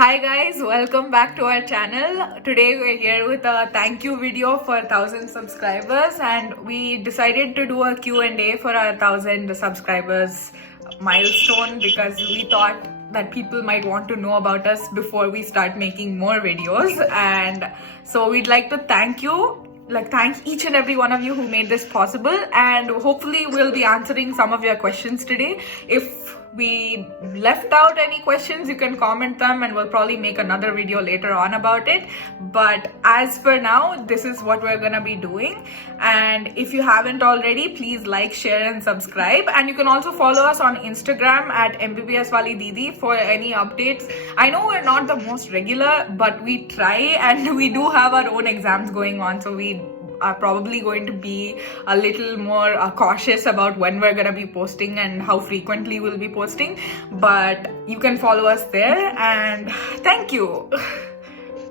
Hi guys, welcome back to our channel. Today we're here with a thank you video for 1000 subscribers, and we decided to do a Q&A for our 1000 subscribers milestone because we thought that people might want to know about us before we start making more videos. And so we'd like to thank each and every one of you who made this possible, and hopefully we'll be answering some of your questions today. If we left out any questions, you can comment them and we'll probably make another video later on about it. But as for now, this is what we're gonna be doing. And if you haven't already, please like, share and subscribe. And you can also follow us on Instagram at MBBS Wali Didi for any updates. I know we're not the most regular, but we try, and we do have our own exams going on, so we are probably going to be a little more cautious about when we're going to be posting and how frequently we'll be posting. But you can follow us there, and thank you.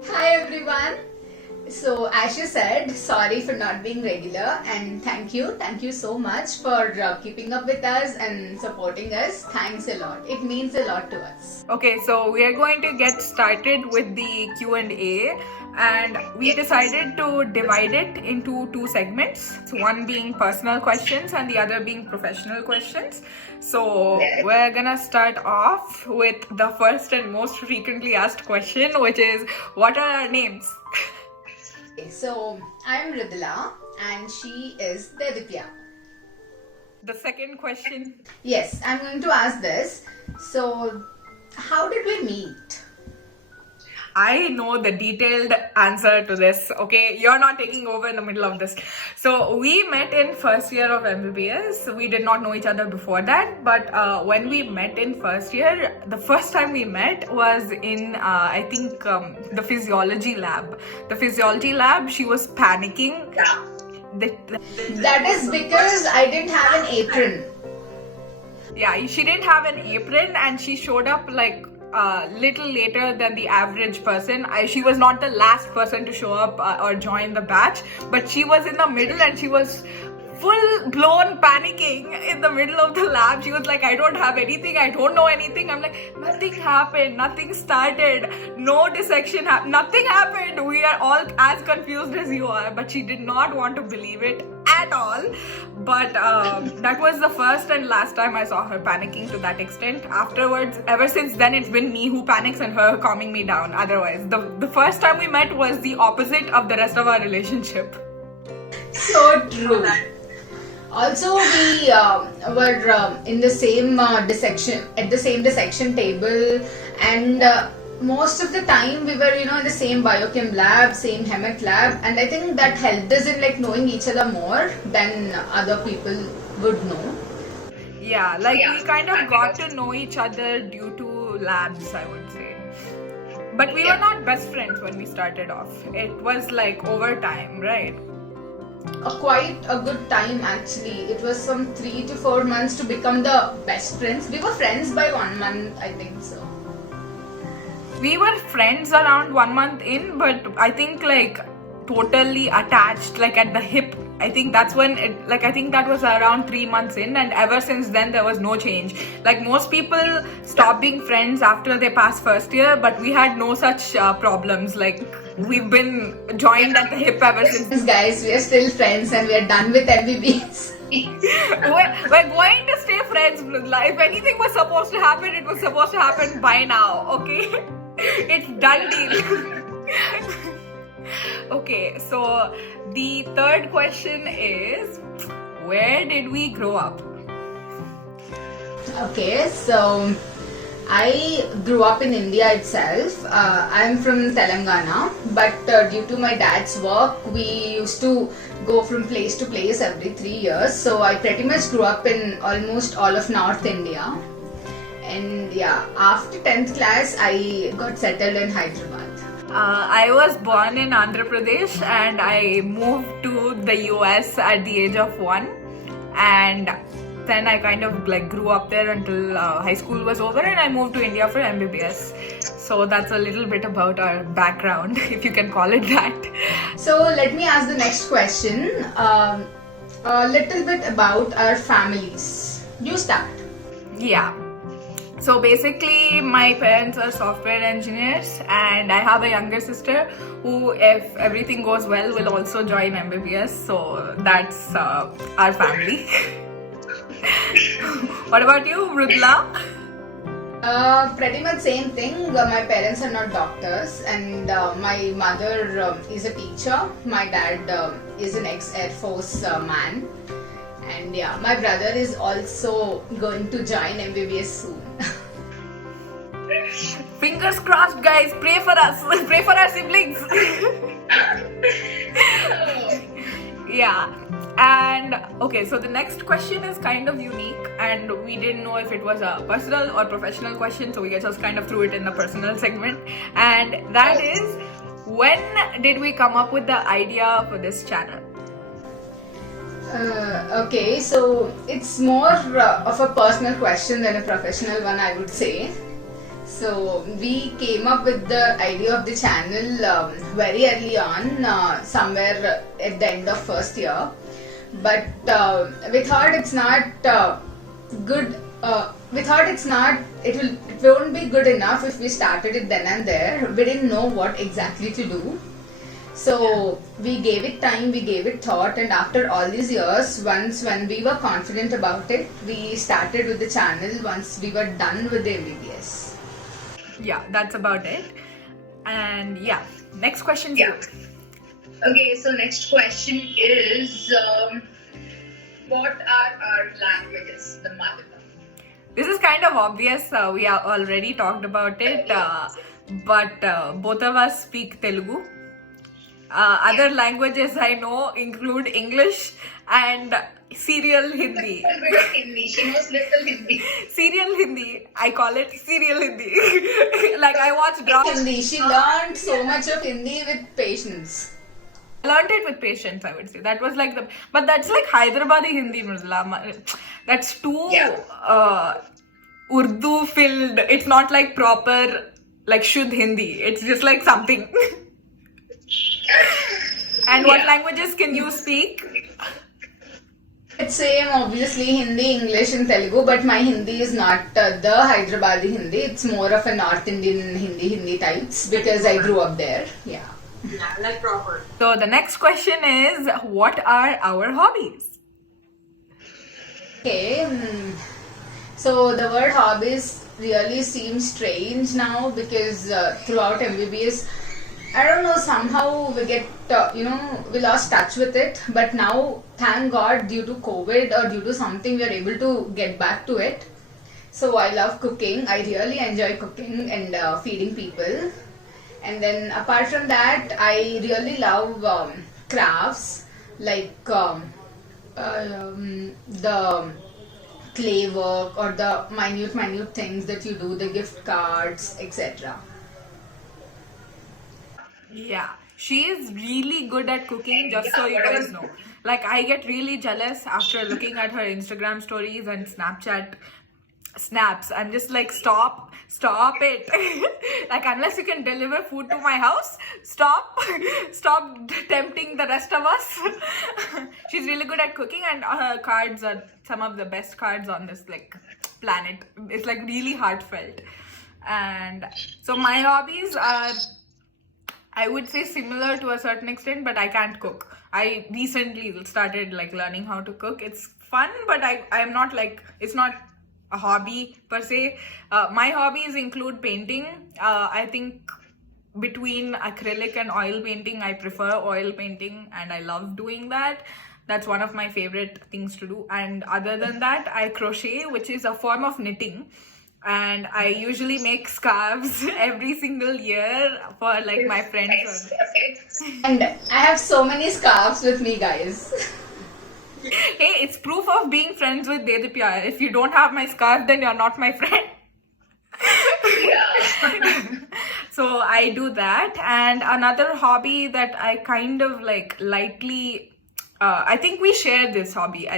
Hi everyone. So as you said, sorry for not being regular, and thank you so much for keeping up with us and supporting us. Thanks a lot. It means a lot to us. Okay, so we are going to get started with the Q&A, and we decided to divide it into two segments. So one being personal questions and the other being professional questions. So we're gonna start off with the first and most frequently asked question, which is, what are our names? So I'm Ridila and she is Dedipya. The second question. Yes, I'm going to ask this. So how did we meet? I know the detailed answer to this. Okay, you're not taking over in the middle of this. So we met in first year of MBBS. We did not know each other before that, but when we met in first year, the first time we met was in the physiology lab. The physiology lab, she was panicking. That is because I didn't have an apron. Yeah, she didn't have an apron, and she showed up like little later than the average person. She was not the last person to show up or join the batch, but she was in the middle and she was full blown panicking in the middle of the lab. She was like, I don't have anything, I don't know anything. I'm like, nothing happened, nothing started, no dissection happened, nothing happened. We are all as confused as you are. But she did not want to believe it at all. But that was the first and last time I saw her panicking to that extent. Afterwards, ever since then, it's been me who panics and her calming me down. Otherwise, the first time we met was the opposite of the rest of our relationship. So true. Also, we were in the same dissection table, and most of the time we were, in the same biochem lab, same hemet lab, and I think that helped us in knowing each other more than other people would know. Yeah, we kind of got to know each other due to labs, I would say. But we were not best friends when we started off. It was over time, right? Quite a good time actually. It was some 3 to 4 months to become the best friends. We were friends by 1 month, I think so. We were friends around 1 month in, but I think totally attached at the hip. I think that's when I think that was around 3 months in, and ever since then there was no change. Most people stop being friends after they pass first year, but we had no such problems. We've been joined at the hip ever since. Guys, we are still friends and we are done with MBBS. we're going to stay friends. If anything was supposed to happen, it was supposed to happen by now, okay? It's done deal. Okay, so the third question is, where did we grow up? Okay, so I grew up in India itself. I'm from Telangana, but due to my dad's work, we used to go from place to place every 3 years. So I pretty much grew up in almost all of North India. And yeah, after 10th class, I got settled in Hyderabad. I was born in Andhra Pradesh and I moved to the US at the age of 1, and then I kind of grew up there until high school was over, and I moved to India for MBBS. So that's a little bit about our background, if you can call it that. So let me ask the next question. A little bit about our families. You start. Yeah. So basically, my parents are software engineers, and I have a younger sister who, if everything goes well, will also join MBBS. So that's our family. What about you, Mrudula? Pretty much same thing. My parents are not doctors, and my mother is a teacher. My dad is an ex-Air Force man, and yeah, my brother is also going to join MBBS soon. Fingers crossed, guys. Pray for us. Pray for our siblings. Yeah. And okay, so the next question is kind of unique, and we didn't know if it was a personal or professional question, so we just kind of threw it in the personal segment. And that is, when did we come up with the idea for this channel? Okay, so it's more of a personal question than a professional one, I would say. So we came up with the idea of the channel very early on, somewhere at the end of first year. But we thought it's not good. We thought it won't be good enough if we started it then and there. We didn't know what exactly to do. So we gave it time, we gave it thought, and after all these years, when we were confident about it, we started with the channel once we were done with the MBBS. Yeah, that's about it. And yeah, next question. Yeah. Okay, so next question is, what are our languages, the mother tongue? This is kind of obvious. We have already talked about it, but both of us speak Telugu. Other languages I know include English and serial Hindi. A bit of Hindi. She knows little Hindi. Serial Hindi. I call it serial Hindi. Like I watch dramas. Hindi. She learned so much of Hindi with patience. I learned it with patience, I would say. That was like but that's like Hyderabadi Hindi, Mrudula. That's too Urdu filled. It's not like proper like Shuddh Hindi. It's just like something. And what languages can you speak? It's same, obviously Hindi, English, and Telugu, but my Hindi is not the Hyderabadi Hindi. It's more of a North Indian Hindi types because I grew up there. Yeah. Like proper. So the next question is, what are our hobbies? Okay. So the word hobbies really seems strange now because throughout MBBS, I don't know, somehow we get, we lost touch with it. But now, thank God, due to COVID or due to something, we are able to get back to it. So I love cooking. I really enjoy cooking and feeding people. And then apart from that, I really love crafts like the clay work or the minute things that you do, the gift cards, etc. Yeah, she is really good at cooking, just so you guys know. Like, I get really jealous after looking at her Instagram stories and Snapchat snaps. I'm just like, stop it. Like, unless you can deliver food to my house, stop tempting the rest of us. She's really good at cooking, and her cards are some of the best cards on this like planet. It's like really heartfelt. And so my hobbies are, I would say, similar to a certain extent, but I can't cook. I recently started like learning how to cook. It's fun, but I'm not like, it's not a hobby per se. My hobbies include painting. I think between acrylic and oil painting, I prefer oil painting, and I love doing that. That's one of my favorite things to do. And other than that, I crochet, which is a form of knitting. And I usually make scarves every single year for like my friends. And I have so many scarves with me, guys. Hey, it's proof of being friends with Dedipya. If you don't have my scarf, then you're not my friend. So I do that. And another hobby that I kind of like lightly, I think we share this hobby.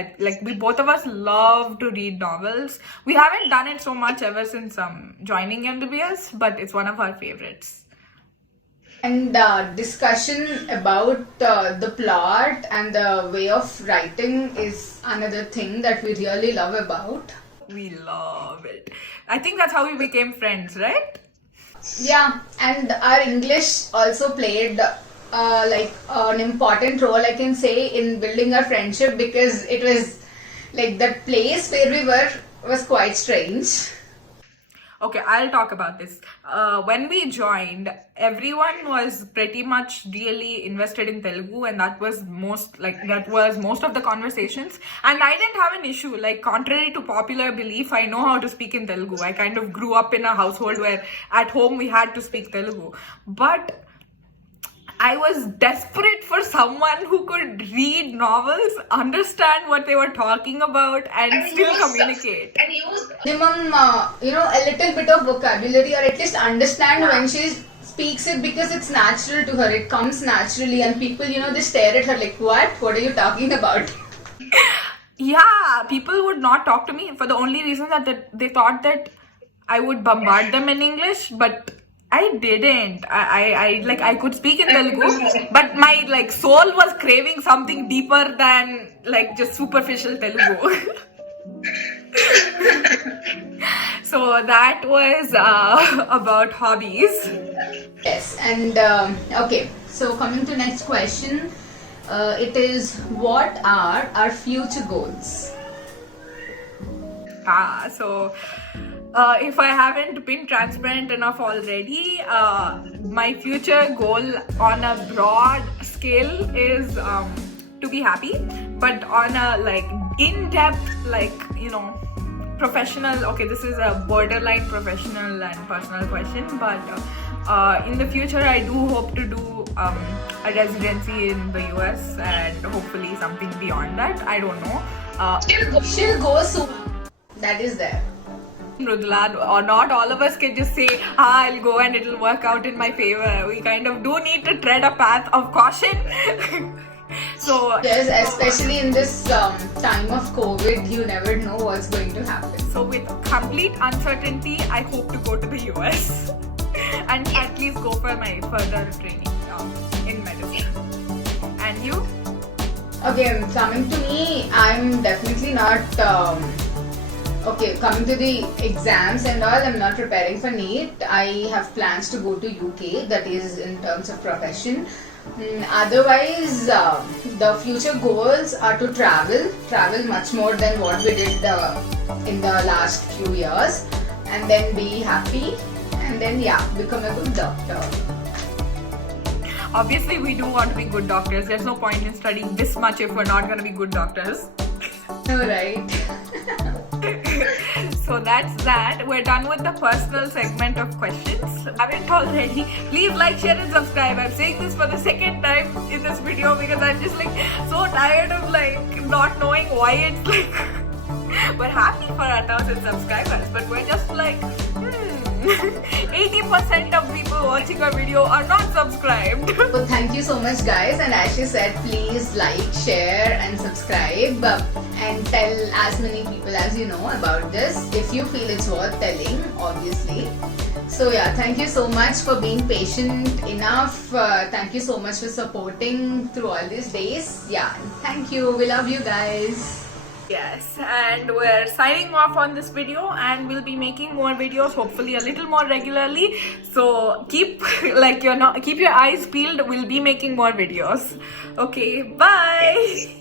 We both of us love to read novels. We haven't done it so much ever since joining MBBS, but it's one of our favorites. And discussion about the plot and the way of writing is another thing that we really love about. We love it. I think that's how we became friends, right? Yeah, and our English also played like an important role, I can say, in building our friendship, because it was like that place where we were was quite strange. Okay, I'll talk about this. When we joined, everyone was pretty much really invested in Telugu, and that was most of the conversations. And I didn't have an issue. Like, contrary to popular belief, I know how to speak in Telugu. I kind of grew up in a household where at home we had to speak Telugu. But I was desperate for someone who could read novels, understand what they were talking about, and still communicate. And use Minimum, a little bit of vocabulary, or at least understand when she speaks it, because it's natural to her. It comes naturally, and people, they stare at her like, what? What are you talking about? Yeah, people would not talk to me for the only reason that they thought that I would bombard them in English, but I didn't. I could speak in Telugu, but my soul was craving something deeper than just superficial Telugu. So that was about hobbies. Yes, and okay, so coming to next question, it is, what are our future goals? So if I haven't been transparent enough already, my future goal on a broad scale is to be happy, but on a in-depth, professional. Okay, this is a borderline professional and personal question, but in the future I do hope to do a residency in the US, and hopefully something beyond that. I don't know. She'll go soon. That is there. Mrudula, or not all of us can just say, I'll go and it'll work out in my favor. We kind of do need to tread a path of caution. So yes, especially in this time of COVID, you never know what's going to happen. So with complete uncertainty, I hope to go to the US and at least go for my further training in medicine. And you? Okay, coming to me, I'm definitely not coming to the exams and all, I'm not preparing for NEET. I have plans to go to UK, that is in terms of profession. Otherwise, the future goals are to travel much more than what we did in the last few years, and then be happy, and then become a good doctor. Obviously, we do want to be good doctors. There's no point in studying this much if we're not going to be good doctors. Right. So that's that. We're done with the personal segment of questions. Haven't already? Please like, share and subscribe. I'm saying this for the second time in this video because I'm just so tired of not knowing why it's we're happy for our 1,000 subscribers, but we're just 80% of people watching our video are not subscribed. So thank you so much, guys, and as she said, please like, share and subscribe, and tell as many people as you know about this if you feel it's worth telling, obviously. So thank you so much for being patient enough. Thank you so much for supporting through all these days. Thank you. We love you guys. Yes, and we're signing off on this video, and we'll be making more videos, hopefully a little more regularly. So keep keep your eyes peeled. We'll be making more videos. Okay, bye.